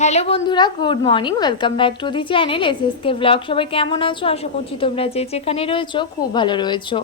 Hello বন্ধুরা, good morning. Welcome back to the channel SSK blog. সবাই কেমন আছো? আশা করছি তোমরা যে যেখানে রয়েছো খুব ভালো রয়েছো।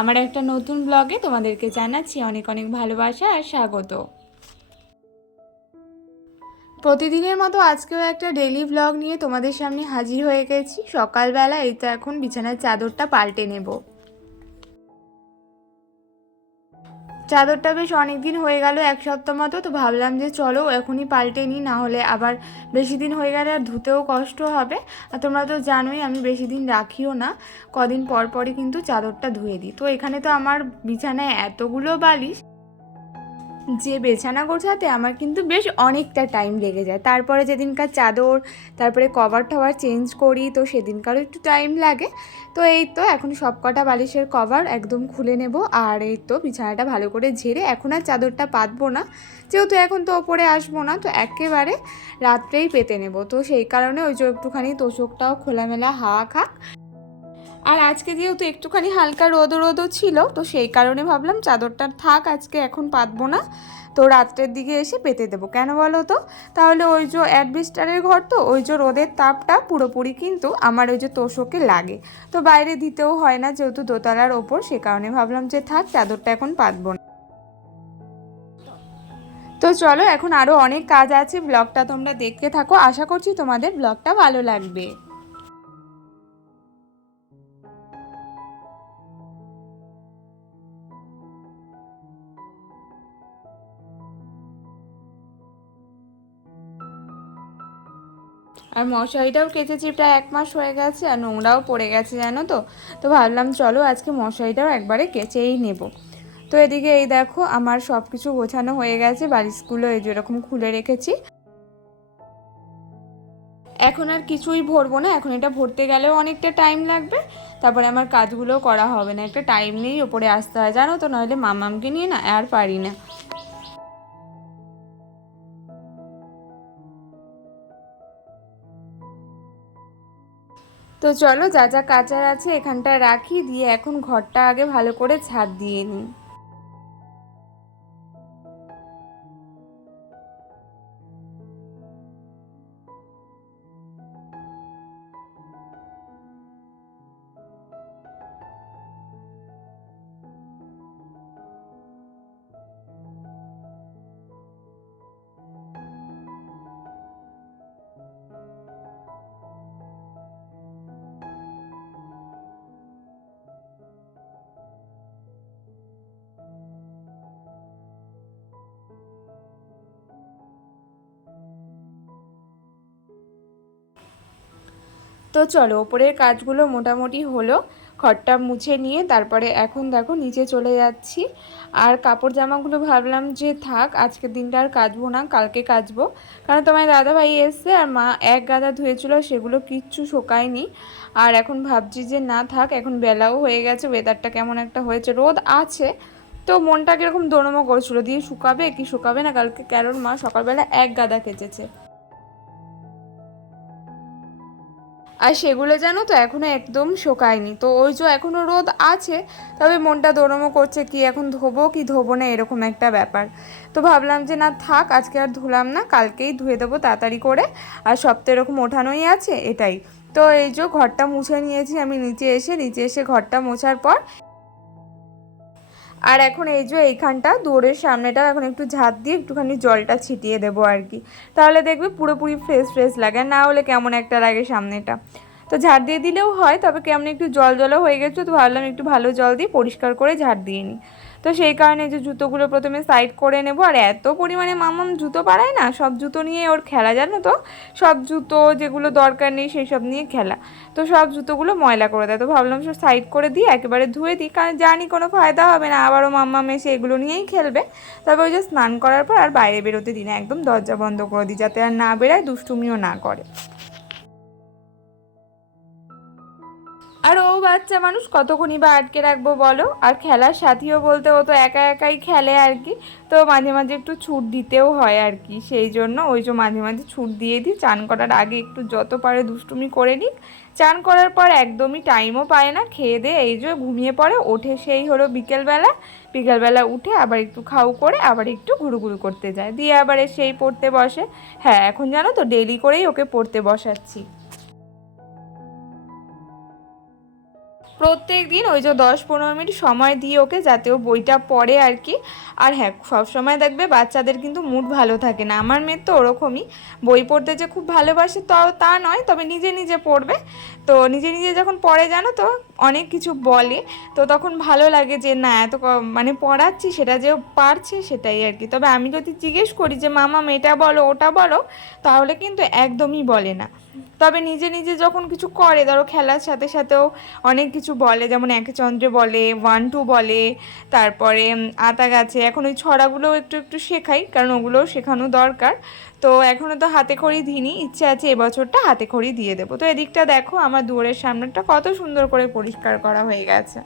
আমার একটা নতুন ব্লগে তোমাদেরকে জানাচ্ছি অনেক অনেক ভালোবাসা আর স্বাগত। প্রতিদিনের মতো আজকেও একটা ডেইলি ব্লগ নিয়ে তোমাদের সামনে হাজির হয়ে গেছি। সকালবেলা এই তো এখন বিছানার চাদরটা পাল্টে নেব। চাদরটা বেশ অনেক দিন হয়ে গেল, এক সপ্তাহ মতো, তো ভাবলাম যে চলো এখনই পাল্টে নিই, না হলে আবার বেশি দিন হয়ে গেলে আর ধুতেও কষ্ট হবে। আর তোমরা তো জানোই আমি বেশি দিন রাখিও না, কদিন পর পরই কিন্তু চাদরটা ধুয়ে দিই। তো এখানে তো আমার বিছানায় এতগুলো বালিশ যে বিছানা গোছাতে আমার কিন্তু বেশ অনেকটা টাইম লেগে যায়। তারপরে যেদিনকার চাদর, তারপরে কভার টভার চেঞ্জ করি, তো সেদিনকারও একটু টাইম লাগে। তো এই তো এখন সব কটা বালিশের কভার একদম খুলে নেব। আর এই তো বিছানাটা ভালো করে ঝেড়ে এখন আর চাদরটা পাতবো না, যেহেতু এখন তো ওপরে আসবো না, তো একেবারে রাত্রেই পেতে নেব। তো সেই কারণে ওই যে একটুখানি তোষকটাও খোলামেলা হাওয়া খাক। আর আজকে যেহেতু একটুখানি হালকা রোদও রোদও ছিল, তো সেই কারণে ভাবলাম চাদরটা থাক, আজকে এখন পাতবো না, তো রাত্রের দিকে এসে পেতে দেবো। কেন বলো তো? তাহলে ওই যে অ্যাডভেস্টারের ঘর, তো ওই যে রোদের তাপটা পুরোপুরি কিন্তু আমার ওই যে তোষকে লাগে, তো বাইরে দিতেও হয় না যেহেতু দোতলার ওপর, সে কারণে ভাবলাম যে থাক, চাদরটা এখন পাতবো না। তো চলো, এখন আরও অনেক কাজ আছে, ব্লগটা তোমরা দেখতে থাকো, আশা করছি তোমাদের ব্লগটা ভালো লাগবে। আর মশারিটাও কেচেছি, প্রায় 1 মাস হয়ে গেছে, আর নোংরাও পড়ে গেছে জানো তো। তো ভাবলাম চলো আজকে মশারিটাও একবারে কেচেই নেব। তো এদিকে এই দেখো আমার সব কিছু গোছানো হয়ে গেছে, বালিশগুলো এই যেরকম খুলে রেখেছি। এখন আর কিছুই ভরবো না, এখন এটা ভরতে গেলেও অনেকটা টাইম লাগবে, তারপরে আমার কাজগুলোও করা হবে না, একটা টাইম নিয়েই ওপরে আসতে হয় জানো তো, নইলে মামামকে নিয়ে না আর পারি না। তো চলো যা যা কাচার আছে এখানটা রাখি, দিয়ে এখন ঘরটা আগে ভালো করে ঝাড় দিয়ে নিই। তো চলো ওপরের কাজগুলো মোটামুটি হলো, ঘরটা মুছে নিয়ে তারপরে এখন দেখো নিচে চলে যাচ্ছি। আর কাপড় জামাগুলো ভাবলাম যে থাক, আজকের দিনটা আর কাচবো না, কালকে কাচবো, কারণ তোমার দাদাভাই এসছে আর মা এক গাদা ধুয়েছিল, সেগুলো কিচ্ছু শোকায়নি। আর এখন ভাবছি যে না থাক, এখন বেলাও হয়ে গেছে, ওয়েদারটা কেমন একটা হয়েছে, রোদ আছে, তো মনটা কীরকম দোনমো করছিল, দিয়ে শুকাবে কি শুকাবে না, কালকে কারণ মা সকালবেলা এক গাদা কেচেছে। আর সেগুলো জানো তো এখনো একদম শোকায়নি, তো ওই যে এখনো রোদ আছে, তবে মনটা দোড়মো করছে কি এখন ধোবো কি ধোবো না, এরকম একটা ব্যাপার। তো ভাবলাম যে না থাক, আজকে আর ধুলাম না, কালকেই ধুয়ে দেবো তাড়াতাড়ি করে, আর সব তো এরকম ওঠানোই আছে এটাই। তো এই যে ঘরটা মুছে নিয়েছি আমি, নিচে এসে ঘরটা মোছার পর আর এখন এই যে এইখানটা দৌড়ের সামনেটা এখন একটু ঝাঁট দিয়ে একটুখানি জলটা ছিটিয়ে দেবো আর কি, তাহলে দেখবে পুরোপুরি ফ্রেশ ফ্রেশ লাগে, না হলে কেমন একটা লাগে সামনেটা। তো ঝাড় দিয়ে দিলেও হয়, তবে কেমন একটু জল জলও হয়ে গেছে, তো ভাবলাম একটু ভালো জল দিয়ে পরিষ্কার করে ঝাড় দিয়ে নিই। তো সেই কারণে যে জুতোগুলো প্রথমে সাইড করে নেব, আর এত পরিমাণে মামাম জুতো পাড়ায় না, সব জুতো নিয়ে ওর খেলা জানো তো, সব জুতো যেগুলো দরকার নেই সেই সব নিয়ে খেলা, তো সব জুতোগুলো ময়লা করে দেয়। তো ভাবলাম সব সাইড করে দিই, একেবারে ধুয়ে দিই, কারণ জানি কোনো ফায়দা হবে না, আবারও মাম্মাম এসে এগুলো নিয়েই খেলবে। তবে ওই যে স্নান করার পর আর বাইরে বেরোতে দিই না, একদম দরজা বন্ধ করে দিই, যাতে আর না বেরোয়, দুষ্টুমিও না করে। আর ও বাচ্চা মানুষ কতক্ষণই বা আটকে রাখবো বলো, আর খেলার সাথীও বলতে ও তো একা একাই খেলে আর কি, তো মাঝে মাঝে একটু ছুট দিতেও হয় আর কি, সেই জন্য ওই যে মাঝে মাঝে ছুট দিয়ে দিই, চান করার আগে একটু যত পারে দুষ্টুমি করে নিক। চান করার পর একদমই টাইমও পায় না, খেয়ে দিয়ে এই যে ঘুমিয়ে পড়ে, ওঠে সেই হলো বিকেলবেলা, বিকেলবেলা উঠে আবার একটু খাও করে আবার একটু ঘুরুঘুরু করতে যায়, দিয়ে আবার সেই পড়তে বসে। হ্যাঁ এখন জানো তো ডেলি করেই ওকে পড়তে বসাচ্ছি প্রত্যেক দিন, ওই যে 10-15 মিনিট সময় দিয়ে ওকে, যাতে ও বইটা পড়ে আর কি। আর হ্যাঁ সবসময় দেখবে বাচ্চাদের কিন্তু মুড ভালো থাকে না, আমার মেয়ের তো ওরকমই, বই পড়তে যে খুব ভালোবাসে তাও তা নয়, তবে নিজে নিজে পড়বে। তো নিজে নিজে যখন পড়ে জানো তো অনেক কিছু বলে, তো তখন ভালো লাগে যে না এত মানে পড়াচ্ছি সেটা যে ও পারছে সেটাই আর কি। তবে আমি যদি জিজ্ঞেস করি যে মামা এটা বলো ওটা বলো, তাহলে কিন্তু একদমই বলে না। তবে নিজে নিজে যখন কিছু করে, ধরো খেলার সাথে সাথেও অনেক কিছু বলে, যেমন একে চন্দ্রে বলে, 1 2 বলে, তারপরে আতা গাছে, এখন ওই ছড়াগুলোও একটু একটু শেখাই, কারণ ওগুলোও শেখানো দরকার। তো এখনও তো হাতে খড়ি দিইনি, ইচ্ছে আছে এবছরটা হাতে খড়ি দিয়ে দেবো। তো এদিকটা দেখো আমার দুয়ারের সামনেটা কত সুন্দর করে পরিষ্কার করা হয়ে গেছে।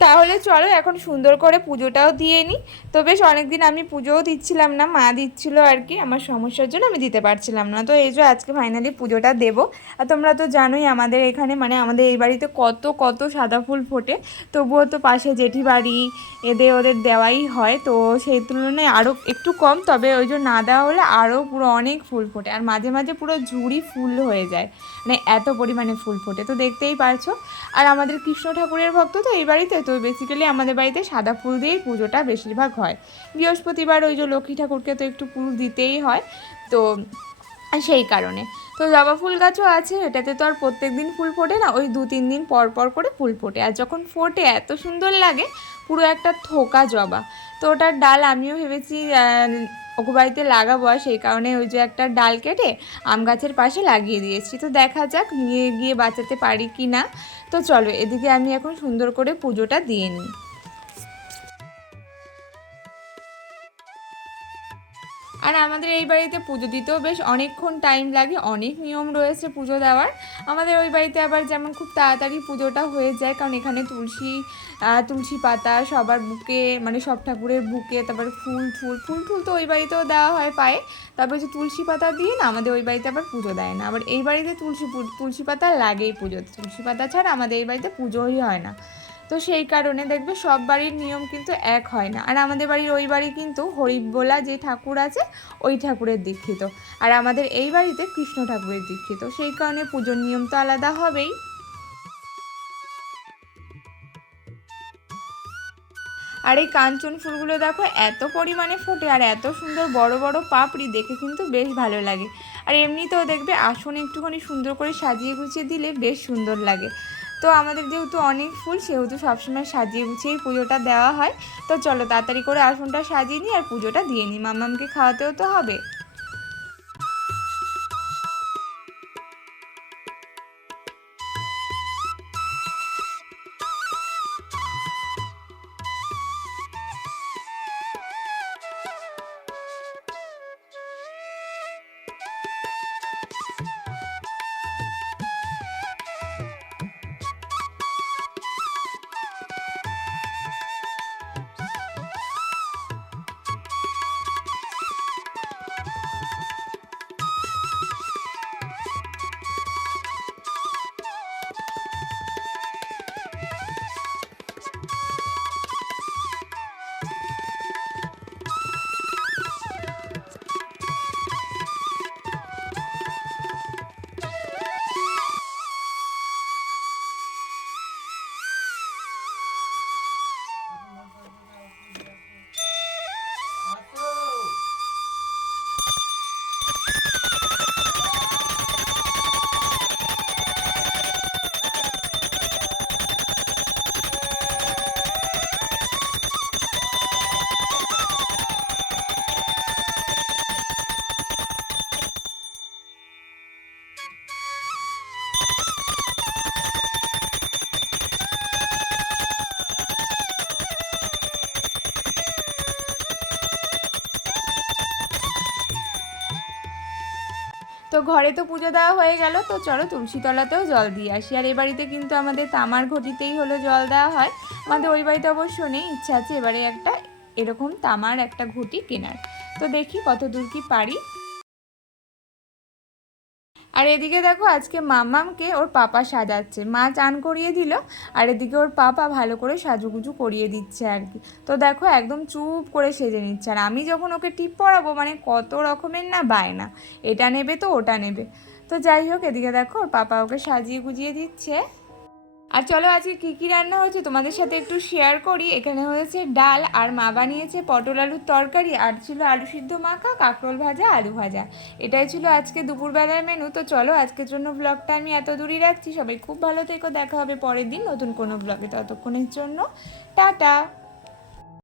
তাহলে চলো এখন সুন্দর করে পুজোটাও দিয়ে নিই। তো বেশ অনেকদিন আমি পুজোও দিচ্ছিলাম না, মা দিচ্ছিল আর কি, আমার সমস্যার জন্য আমি দিতে পারছিলাম না, তো এই যে আজকে ফাইনালি পুজোটা দেবো। আর তোমরা তো জানোই আমাদের এখানে মানে আমাদের এই বাড়িতে কত কত সাদা ফুল ফোটে, তবুও তো পাশে জেঠি বাড়ি এদের ওদের দেওয়াই হয়, তো সেই তুলনায় আরও একটু কম, তবে ওই যে না দেওয়া হলে আরও পুরো অনেক ফুল ফোটে, আর মাঝে মাঝে পুরো ঝুড়ি ফুল হয়ে যায়, মানে এত পরিমাণে ফুল ফোটে, তো দেখতেই পারছো। আর আমাদের কৃষ্ণ ঠাকুরের ভক্ত তো এই বাড়িতে, তো বেসিক্যালি আমাদের বাড়িতে সাদা ফুল দিয়েই পুজোটা বেশিরভাগ হয়। বৃহস্পতিবার ওই যে লক্ষ্মী ঠাকুরকে তো একটু ফুল দিতেই হয়, তো সেই কারণে। তো জবা ফুল গাছও আছে, এটাতে তো আর প্রত্যেক দিন ফুল ফোটে না, ওই 2-3 দিন পর পর করে ফুল ফোটে, আর যখন ফোটে এত সুন্দর লাগে, পুরো একটা থোকা জবা। তো ওটার ডাল আমিও ভেবেছি ওকে বাড়িতে লাগাবো, আর সেই কারণে ওই যে একটা ডাল কেটে আম গাছের পাশে লাগিয়ে দিয়েছি, তো দেখা যাক নিয়ে গিয়ে বাঁচাতে পারি কি না। তো চলো এদিকে আমি এখন সুন্দর করে পুজোটা দিয়ে নিই। আর আমাদের এই বাড়িতে পুজো দিতেও বেশ অনেকক্ষণ টাইম লাগে, অনেক নিয়ম রয়েছে পুজো দেওয়ার। আমাদের ওই বাড়িতে আবার যেমন খুব তাড়াতাড়ি পুজোটা হয়ে যায়, কারণ এখানে তুলসী পাতা সবার বুকে, মানে সব ঠাকুরের বুকে, তারপরে ফুল ফুল ফুল ফুল তো ওই বাড়িতেও দেওয়া হয় পায়ে, তারপরে যে তুলসী পাতা দিয়ে না আমাদের ওই বাড়িতে আবার পুজো দেয় না, আবার এই বাড়িতে তুলসী পাতা লাগেই পুজোতে, তুলসী পাতা ছাড়া আমাদের এই বাড়িতে পুজোই হয় না। তো সেই কারণে দেখবে সব বাড়ির নিয়ম কিন্তু এক হয় না, আর আমাদের বাড়ির ওই বাড়ি কিন্তু হরিবোলা যে ঠাকুর আছে ওই ঠাকুরের দীক্ষিত, আর আমাদের এই বাড়িতে কৃষ্ণ ঠাকুরের দীক্ষিত, সেই কারণে পুজোর নিয়ম তো আলাদা হবেই। আর এই কাঞ্চন ফুলগুলো দেখো এত পরিমাণে ফোটে, আর এত সুন্দর বড় বড় পাপড়ি, দেখে কিন্তু বেশ ভালো লাগে। আর এমনিতেও দেখবে আসনে একটুখানি সুন্দর করে সাজিয়ে গুছিয়ে দিলে বেশ সুন্দর লাগে। তো আমাদের যেহেতু অনেক ফুল, সেহেতু সবসময় সাজিয়ে গুছিয়েই পুজোটা দেওয়া হয়। তো চলো তাড়াতাড়ি করে আসনটা সাজিয়ে নিই আর পুজোটা দিয়ে নিই, মাম্মামকে খাওয়াতেও তো হবে। তো ঘরে তো পুজো দেওয়া হয়ে গেল, তো চলো তুলসী তলাতেও জল দিয়ে আসি। আর এ বাড়িতে কিন্তু আমাদের তামার ঘটিতেই হলো জল দেওয়া হয়, আমাদের ওই বাড়িতে অবশ্য নেই। ইচ্ছা আছে এবারে একটা এরকম তামার একটা ঘটি কেনার, তো দেখি কত দূর কি পারি। আর এদিকে দেখো আজকে মাম্মামকে ওর পাপা সাজাচ্ছে, মা চান করিয়ে দিল আর এদিকে ওর পাপা ভালো করে সাজুগুজু করিয়ে দিচ্ছে আর কি। তো দেখো একদম চুপ করে সেজে নিচ্ছে, আর আমি যখন ওকে টিপ পরাবো মানে কত রকমের না বায়না, এটা নেবে তো ওটা নেবে। তো যাই হোক এদিকে দেখো ওর পাপা ওকে সাজিয়ে গুজিয়ে দিচ্ছে। আর চলো আজকে কী কী রান্না হয়েছে তোমাদের সাথে একটু শেয়ার করি। এখানে হয়েছে ডাল, আর মা বানিয়েছে পটল আলুর তরকারি, আর ছিল আলু সিদ্ধ মাখা, কাঁকরোল ভাজা, আলু ভাজা। এটাই ছিল আজকে দুপুরবেলার মেনু। তো চলো আজকের জন্য ব্লগটা আমি এত দূরই রাখছি। সবাই খুব ভালো থেকো, দেখা হবে পরের দিন নতুন কোনো ব্লগে, ততক্ষণের জন্য টাটা।